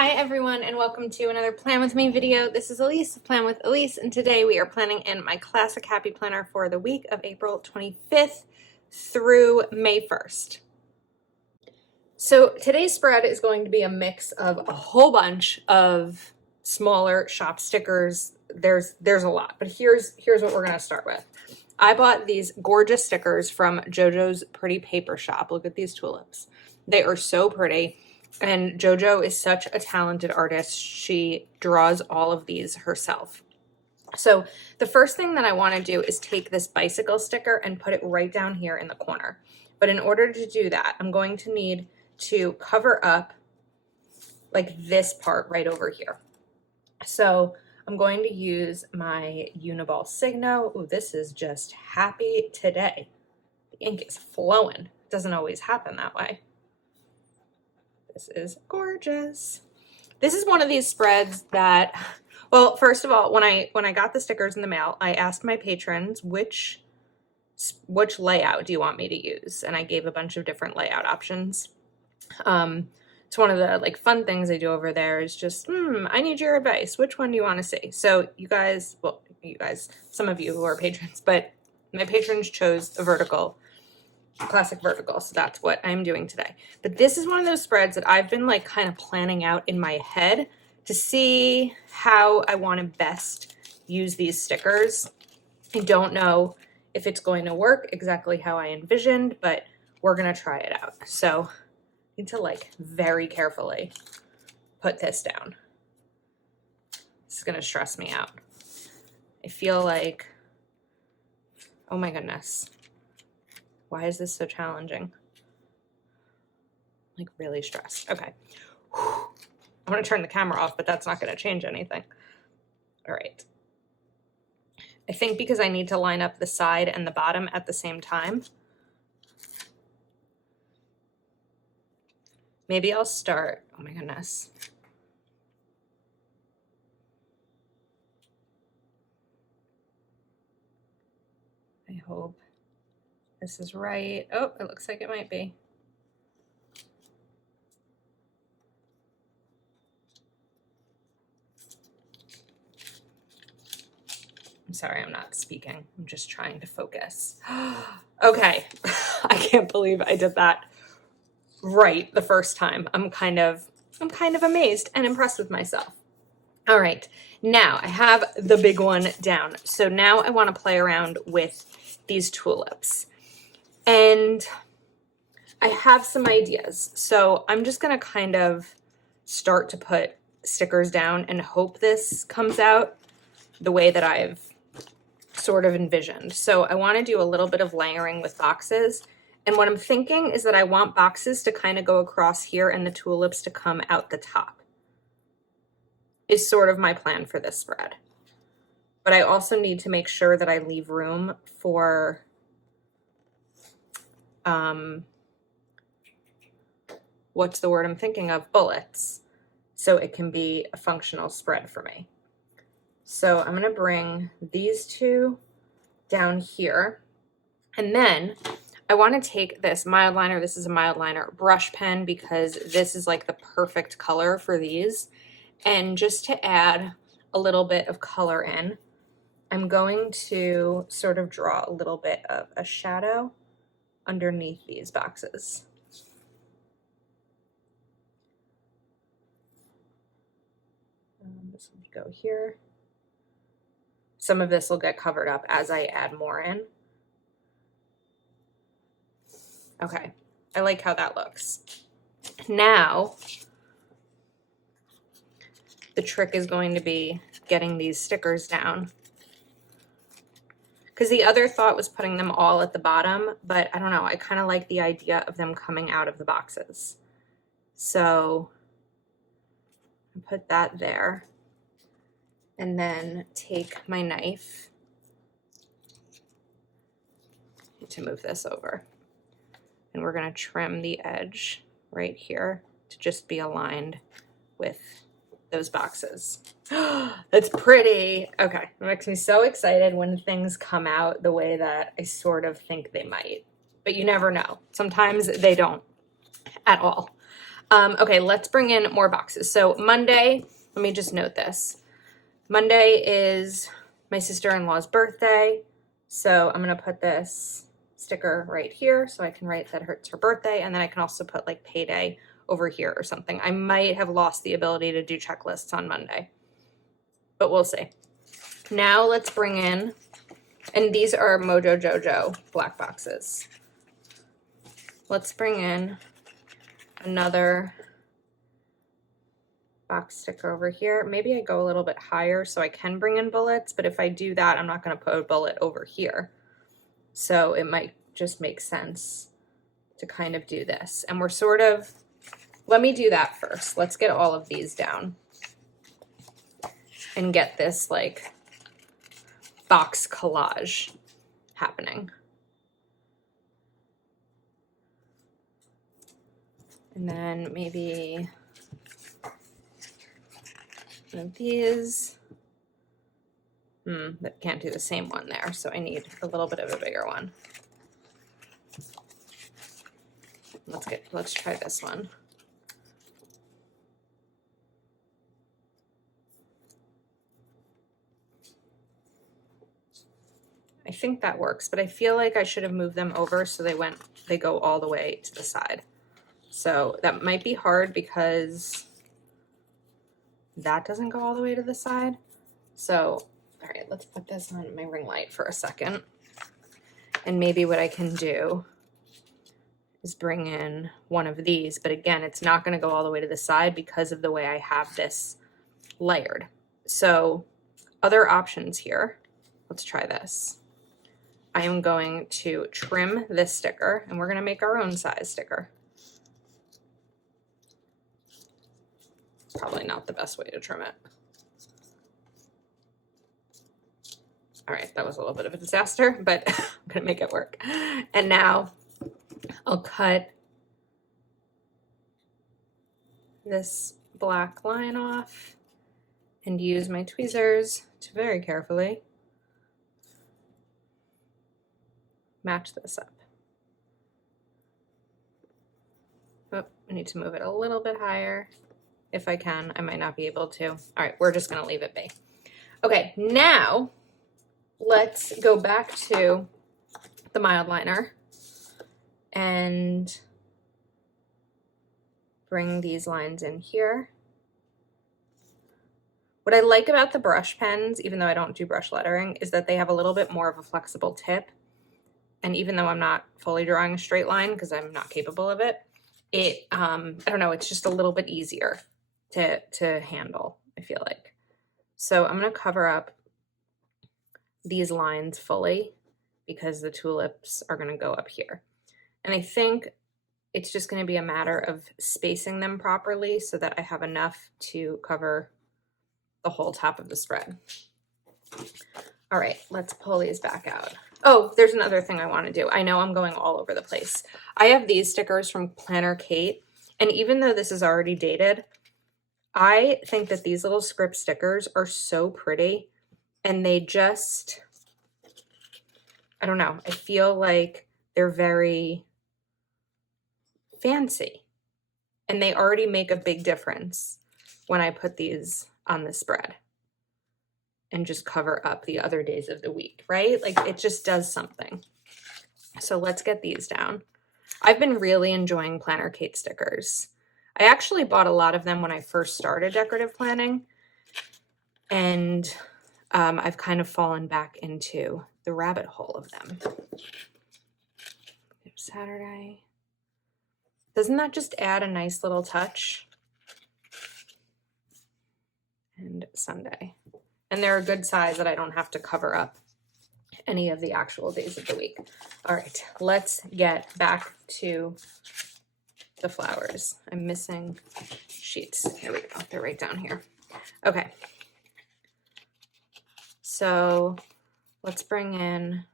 Hi everyone and welcome to another Plan With Me video. This is Elise, Plan With Elise, and today we are planning in my classic happy planner for the week of April 25th through May 1st. So today's spread is going to be a mix of a whole bunch of smaller shop stickers. There's a lot, but here's what we're going to start with. I bought these gorgeous stickers from JoJo's Pretty Paper Shop. Look at these tulips. They are so pretty. And JoJo is such a talented artist. She draws all of these herself. So the first thing that I want to do is take this bicycle sticker and put it right down here in the corner. But in order to do that, I'm going to need to cover up like this part right over here. So I'm going to use my Uniball Signo. Ooh, this is just happy today. The ink is flowing. It doesn't always happen that way. This is gorgeous. This is one of these spreads that, well, first of all, when I got the stickers in the mail, I asked my patrons which layout do you want me to use, and I gave a bunch of different layout options. It's one of the like fun things I do over there is just, I need your advice. Which one do you want to see? So you guys, some of you who are patrons, but my patrons chose a vertical. Classic vertical, so that's what I'm doing today. But this is one of those spreads that I've been like kind of planning out in my head to see how I want to best use these stickers. I don't know if it's going to work exactly how I envisioned, but we're gonna try it out. So I need to like very carefully put this down. This is gonna stress me out. I feel like, oh my goodness. Why is this so challenging? Like really stressed. Okay. I'm gonna turn the camera off, but that's not gonna change anything. All right. I think because I need to line up the side and the bottom at the same time, maybe I'll start, oh my goodness. I hope this is right. Oh, it looks like it might be. I'm sorry, I'm not speaking. I'm just trying to focus. Okay, I can't believe I did that right the first time. I'm kind of amazed and impressed with myself. All right, now I have the big one down. So now I want to play around with these tulips. And I have some ideas. So I'm just going to kind of start to put stickers down and hope this comes out the way that I've sort of envisioned. So I want to do a little bit of layering with boxes. And what I'm thinking is that I want boxes to kind of go across here and the tulips to come out the top is sort of my plan for this spread. But I also need to make sure that I leave room for what's the word I'm thinking of? Bullets. So it can be a functional spread for me. So I'm going to bring these two down here. And then I want to take this mild liner. This is a mild liner brush pen because this is like the perfect color for these. And just to add a little bit of color in, I'm going to sort of draw a little bit of a shadow underneath these boxes. This will go here. Some of this will get covered up as I add more in. Okay, I like how that looks. Now, the trick is going to be getting these stickers down. Because the other thought was putting them all at the bottom, but I don't know, I kind of like the idea of them coming out of the boxes. So I put that there. And then take my knife. I need to move this over. And we're going to trim the edge right here to just be aligned with those boxes. That's pretty. Okay, it makes me so excited when things come out the way that I sort of think they might. But you never know. Sometimes they don't at all. Okay, let's bring in more boxes. So Monday, let me just note this. Monday is my sister-in-law's birthday. So I'm going to put this sticker right here so I can write that it's her birthday. And then I can also put like payday over here or something. I might have lost the ability to do checklists on Monday, but we'll see. Now let's bring in, and these are Mojo Jojo black boxes. Let's bring in another box sticker over here. Maybe I go a little bit higher so I can bring in bullets, but if I do that, I'm not going to put a bullet over here. So it might just make sense to kind of do this. And we're sort of, let me do that first. Let's get all of these down and get this like box collage happening. And then maybe one of these. That can't do the same one there, so I need a little bit of a bigger one. Let's try this one. I think that works, but I feel like I should have moved them over so they go all the way to the side. So that might be hard because that doesn't go all the way to the side. So, all right, let's put this on my ring light for a second. And maybe what I can do is bring in one of these, but again, it's not going to go all the way to the side because of the way I have this layered. So other options here, let's try this. I am going to trim this sticker and we're going to make our own size sticker. Probably not the best way to trim it. All right, that was a little bit of a disaster, but I'm gonna make it work. And now I'll cut this black line off and use my tweezers to very carefully match this up. Oh, I need to move it a little bit higher. If I can, I might not be able to. All right, we're just gonna leave it be. Okay, now let's go back to the mild liner and bring these lines in here. What I like about the brush pens, even though I don't do brush lettering, is that they have a little bit more of a flexible tip. And even though I'm not fully drawing a straight line because I'm not capable of it, I don't know, it's just a little bit easier to handle, I feel like. So I'm gonna cover up these lines fully because the tulips are gonna go up here. And I think it's just gonna be a matter of spacing them properly so that I have enough to cover the whole top of the spread. All right, let's pull these back out. Oh, there's another thing I want to do. I know I'm going all over the place. I have these stickers from Planner Kate, and even though this is already dated, I think that these little script stickers are so pretty, and they just, I don't know, I feel like they're very fancy, and they already make a big difference when I put these on the spread and just cover up the other days of the week, right? Like it just does something. So let's get these down. I've been really enjoying Planner Kate stickers. I actually bought a lot of them when I first started decorative planning, and I've kind of fallen back into the rabbit hole of them. Saturday. Doesn't that just add a nice little touch? And Sunday. And they're a good size that I don't have to cover up any of the actual days of the week. All right, let's get back to the flowers. I'm missing sheets. Here we go. They're right down here. Okay. So let's bring in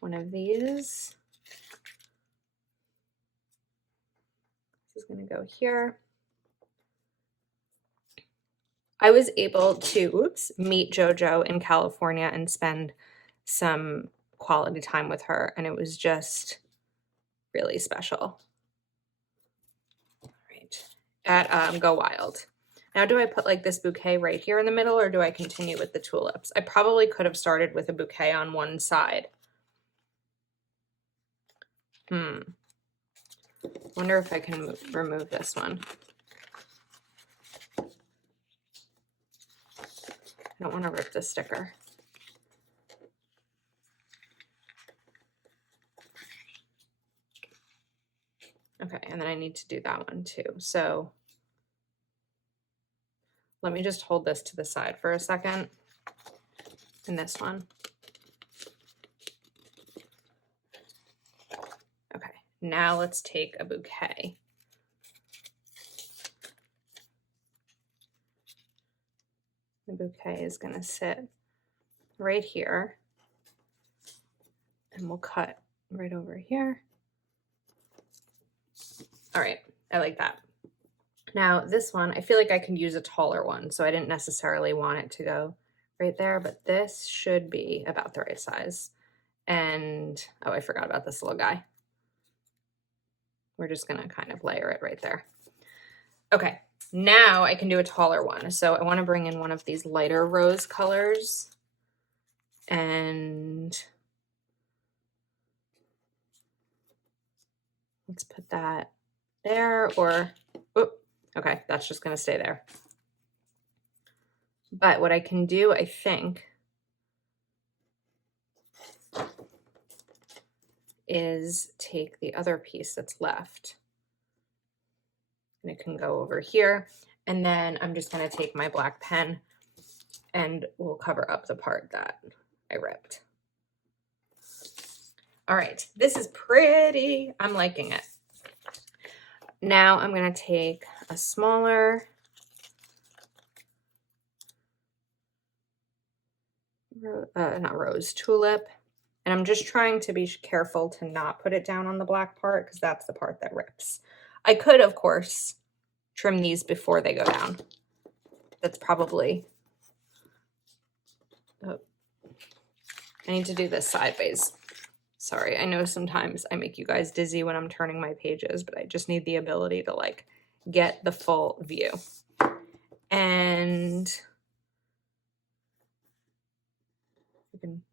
one of these. This is going to go here. I was able to meet JoJo in California and spend some quality time with her, and it was just really special. at Go Wild. Now, do I put like this bouquet right here in the middle, or do I continue with the tulips? I probably could have started with a bouquet on one side. Wonder if I can remove this one. I don't want to rip the sticker. Okay, and then I need to do that one too. So let me just hold this to the side for a second. And this one. Okay, now let's take a bouquet. The bouquet is going to sit right here. And we'll cut right over here. All right, I like that. Now this one, I feel like I can use a taller one, so I didn't necessarily want it to go right there, but this should be about the right size. And, oh, I forgot about this little guy. We're just gonna kind of layer it right there. Okay, now I can do a taller one. So I wanna bring in one of these lighter rose colors, and let's put that there, or, oh, okay, that's just gonna stay there. But what I can do, I think, is take the other piece that's left, and it can go over here. And then I'm just gonna take my black pen and we'll cover up the part that I ripped. All right, this is pretty. I'm liking it. Now I'm gonna take a smaller tulip, and I'm just trying to be careful to not put it down on the black part because that's the part that rips. I could, of course, trim these before they go down. That's probably, oh, I need to do this sideways. Sorry, I know sometimes I make you guys dizzy when I'm turning my pages, but I just need the ability to like get the full view. And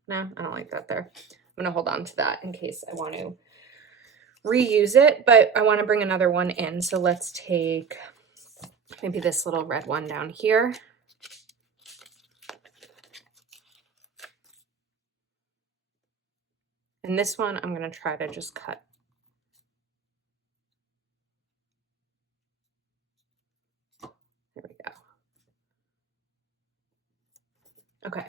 no, I don't like that there. I'm gonna hold on to that in case I want to reuse it, but I want to bring another one in. So let's take maybe this little red one down here. And this one, I'm going to try to just cut. There we go. Okay,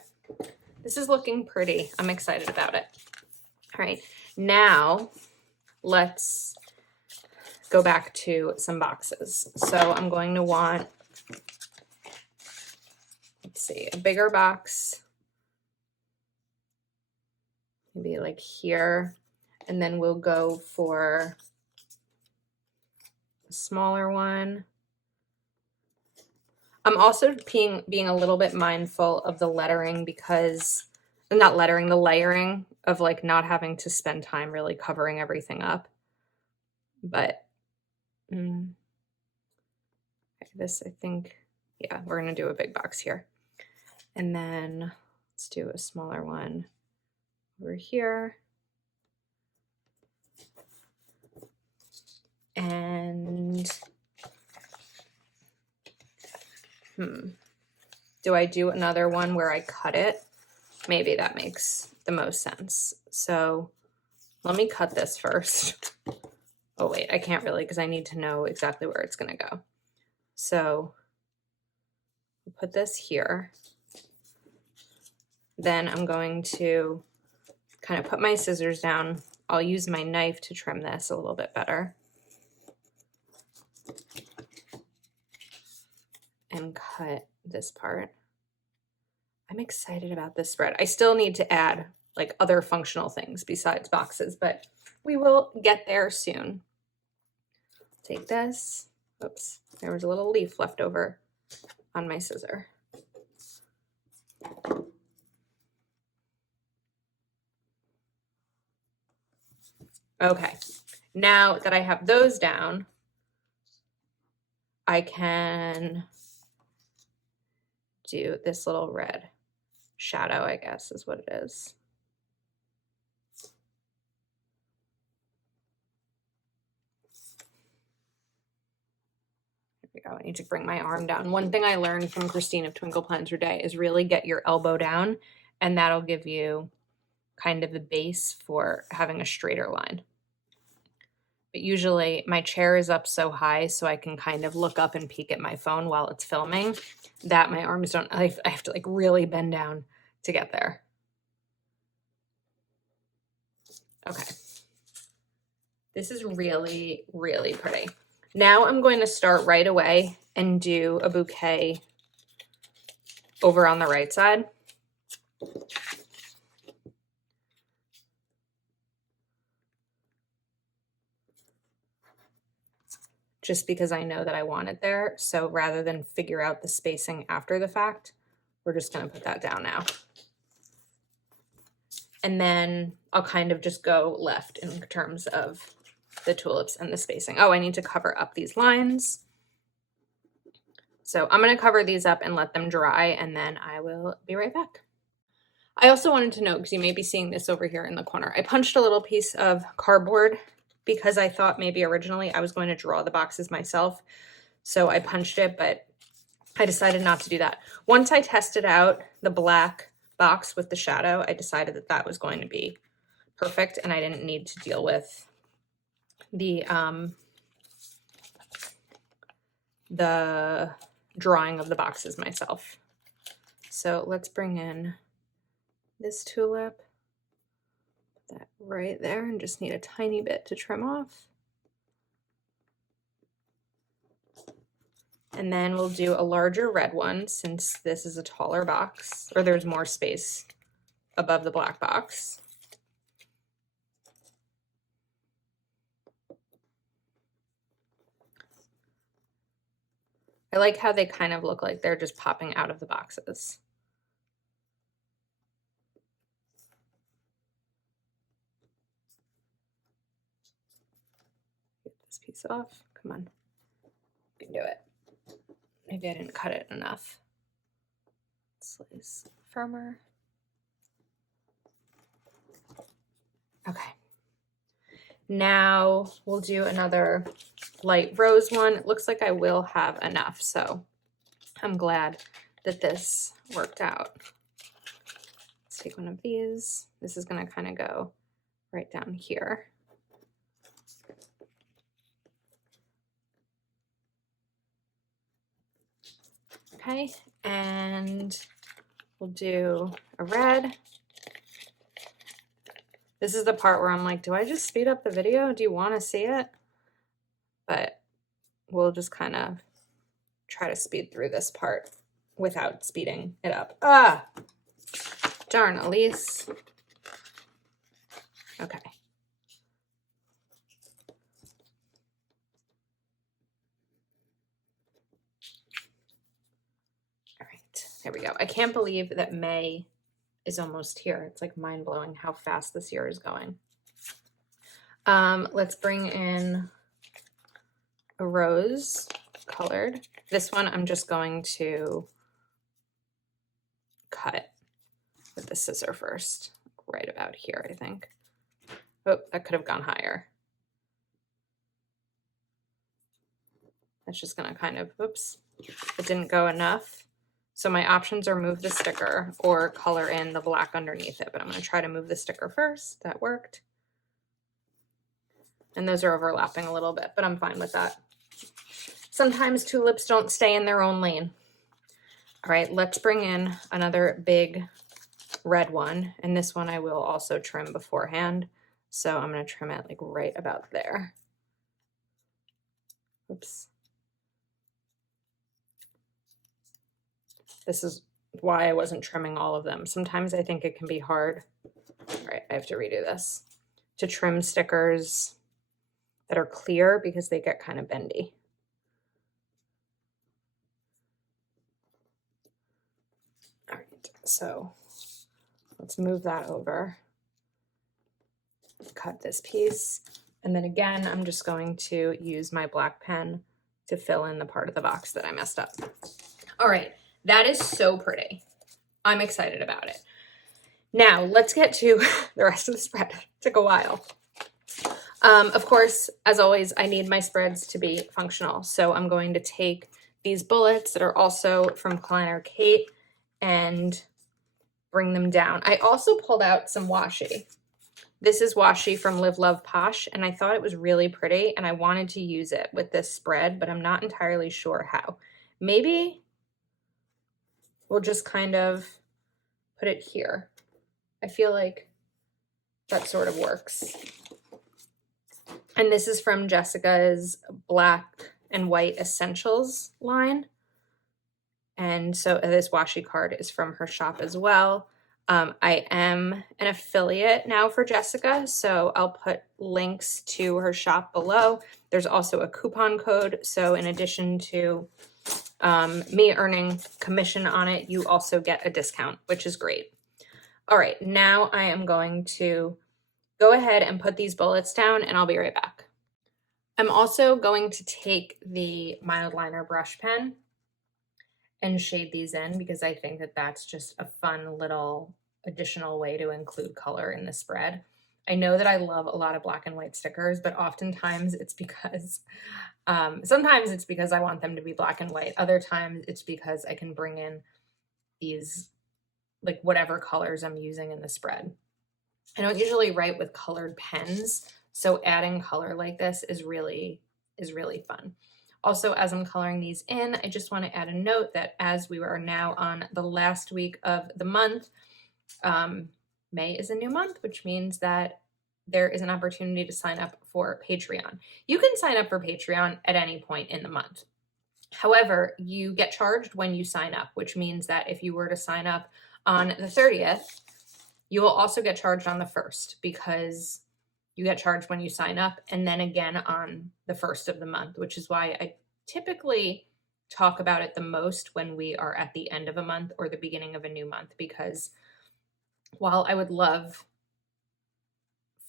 this is looking pretty. I'm excited about it. All right, now let's go back to some boxes. So I'm going to want, let's see, a bigger box. Maybe like here, and then we'll go for a smaller one. I'm also being a little bit mindful of the lettering because, not lettering, the layering of like not having to spend time really covering everything up. But this, I think, yeah, we're gonna do a big box here. And then let's do a smaller one over here. And do I do another one where I cut it? Maybe that makes the most sense. So let me cut this first. Oh wait, I can't really because I need to know exactly where it's gonna go. So I'll put this here. Then I'm going to kind of put my scissors down. I'll use my knife to trim this a little bit better. And cut this part. I'm excited about this spread. I still need to add like other functional things besides boxes, but we will get there soon. Take this. Oops, there was a little leaf left over on my scissor. Okay, now that I have those down, I can do this little red shadow, I guess is what it is. There we go. I need to bring my arm down. One thing I learned from Christine of Twinkle Plans Your Day is really get your elbow down, and that'll give you kind of the base for having a straighter line. But usually my chair is up so high so I can kind of look up and peek at my phone while it's filming that my arms don't, I have to like really bend down to get there. Okay. This is really, really pretty. Now I'm going to start right away and do a bouquet over on the right side. Just because I know that I want it there. So rather than figure out the spacing after the fact, we're just going to put that down now. And then I'll kind of just go left in terms of the tulips and the spacing. Oh, I need to cover up these lines. So I'm going to cover these up and let them dry, and then I will be right back. I also wanted to note, because you may be seeing this over here in the corner, I punched a little piece of cardboard because I thought maybe originally I was going to draw the boxes myself. So I punched it, but I decided not to do that. Once I tested out the black box with the shadow, I decided that that was going to be perfect and I didn't need to deal with the drawing of the boxes myself. So let's bring in this tulip, put that right there, and just need a tiny bit to trim off. And then we'll do a larger red one since this is a taller box, or there's more space above the black box. I like how they kind of look like they're just popping out of the boxes. Get this piece off. Come on. You can do it. Maybe I didn't cut it enough. Slice firmer. Okay. Now we'll do another light rose one. It looks like I will have enough, so I'm glad that this worked out. Let's take one of these. This is going to kind of go right down here. Okay, and we'll do a red. This is the part where I'm like, do I just speed up the video? Do you want to see it? But we'll just kind of try to speed through this part without speeding it up. Ah, darn, Elise. Okay. All right, there we go. I can't believe that May is almost here. It's like mind-blowing how fast this year is going. Let's bring in a rose colored. This one I'm just going to cut with the scissor first, right about here, I think. Oh, that could have gone higher. That's just gonna kind of, oops, it didn't go enough. So my options are move the sticker or color in the black underneath it, but I'm gonna try to move the sticker first. That worked. And those are overlapping a little bit, but I'm fine with that. Sometimes tulips don't stay in their own lane. All right, let's bring in another big red one. And this one I will also trim beforehand. So I'm gonna trim it like right about there. Oops. This is why I wasn't trimming all of them. Sometimes I think it can be hard. All right, I have to redo this. To trim stickers that are clear because they get kind of bendy. All right, so let's move that over. Cut this piece. And then again, I'm just going to use my black pen to fill in the part of the box that I messed up. All right, that is so pretty. I'm excited about it. Now let's get to the rest of the spread. It took a while. Of course, as always, I need my spreads to be functional. So I'm going to take these bullets that are also from Kleiner Kate and bring them down. I also pulled out some washi. This is washi from Live Love Posh, and I thought it was really pretty, and I wanted to use it with this spread, but I'm not entirely sure how. Maybe we'll just kind of put it here. I feel like that sort of works. And this is from Jessica's Black and White Essentials line. And so this washi card is from her shop as well. I am an affiliate now for Jessica, so I'll put links to her shop below. There's also a coupon code, so in addition to me earning commission on it, you also get a discount, which is great. All right, now I am going to go ahead and put these bullets down, and I'll be right back. I'm also going to take the Mildliner brush pen and shade these in because I think that that's just a fun little additional way to include color in the spread. I know that I love a lot of black and white stickers, but oftentimes it's because, sometimes it's because I want them to be black and white. Other times it's because I can bring in these, like whatever colors I'm using in the spread. I don't usually write with colored pens, so adding color like this is really fun. Also, as I'm coloring these in, I just want to add a note that as we are now on the last week of the month, May is a new month, which means that there is an opportunity to sign up for Patreon. You can sign up for Patreon at any point in the month. However, you get charged when you sign up, which means that if you were to sign up on the 30th, you will also get charged on the 1st because you get charged when you sign up and then again on the 1st of the month, which is why I typically talk about it the most when we are at the end of a month or the beginning of a new month, because while I would love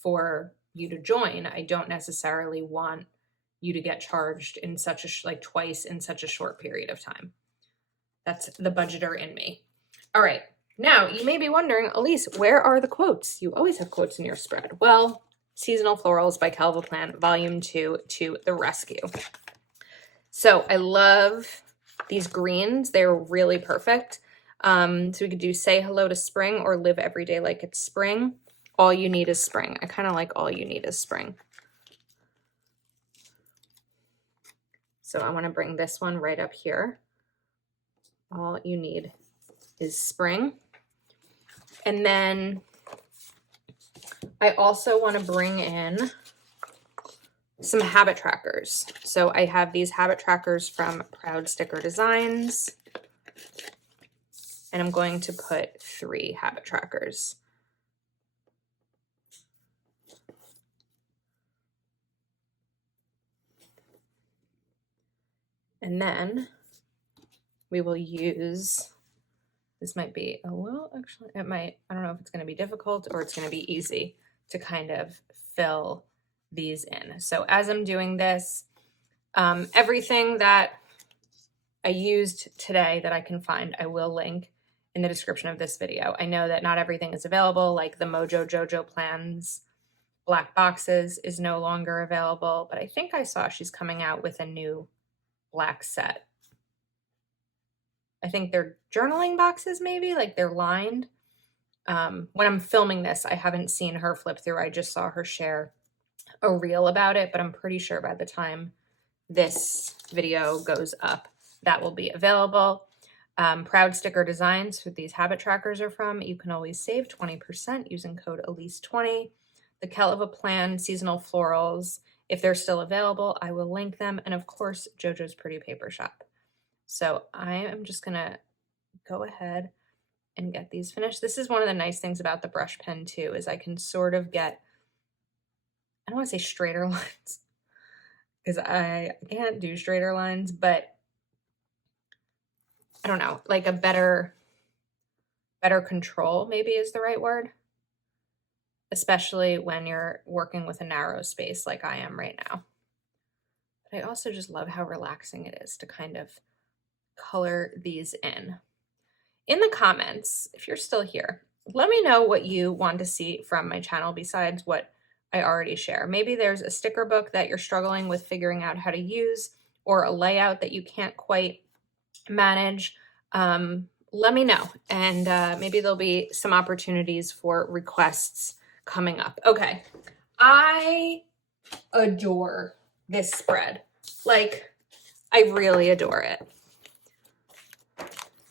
for you to join, I don't necessarily want you to get charged in such a, like twice in such a short period of time. That's the budgeter in me. All right. Now, you may be wondering, Elise, where are the quotes? You always have quotes in your spread. Well, Seasonal Florals by Calvaplan, Volume 2, to the rescue. So I love these greens. They're really perfect. So we could do Say Hello to Spring or Live Every Day Like It's Spring. All You Need Is Spring. I kind of like All You Need Is Spring. So I want to bring this one right up here. All You Need Is Spring. And then I also want to bring in some habit trackers. So I have these habit trackers from Proud Sticker Designs, and I'm going to put 3 habit trackers. And then we will use, this might be a little, actually, it might, I don't know if it's going to be difficult or it's going to be easy to kind of fill these in. So as I'm doing this, everything that I used today that I can find, I will link in the description of this video. I know that not everything is available, like the Mojo Jojo Plans Black Boxes is no longer available, but I think I saw she's coming out with a new black set. I think they're journaling boxes, maybe, like they're lined. When I'm filming this, I haven't seen her flip through. I just saw her share a reel about it, but I'm pretty sure by the time this video goes up, that will be available. Proud Sticker Designs, who these habit trackers are from, you can always save 20% using code Elise20. The Calvaplan Seasonal Florals, if they're still available, I will link them. And of course, JoJo's Pretty Paper Shop. So I am just gonna go ahead and get these finished. This is one of the nice things about the brush pen too, is I can sort of get, I don't want to say straighter lines because I can't do straighter lines, but I don't know, like a better control maybe is the right word, especially when you're working with a narrow space like I am right now. I also just love how relaxing it is to kind of color these in. In the comments, if you're still here, let me know what you want to see from my channel besides what I already share. Maybe there's a sticker book that you're struggling with figuring out how to use, or a layout that you can't quite manage. Let me know, and maybe there'll be some opportunities for requests coming up. Okay, I adore this spread. Like, I really adore it.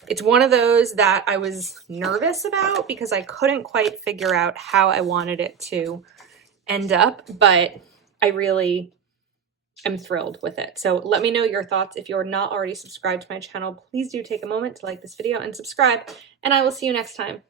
It's one of those that I was nervous about because I couldn't quite figure out how I wanted it to end up, but I really am thrilled with it. So let me know your thoughts. If you're not already subscribed to my channel, please do take a moment to like this video and subscribe, and I will see you next time.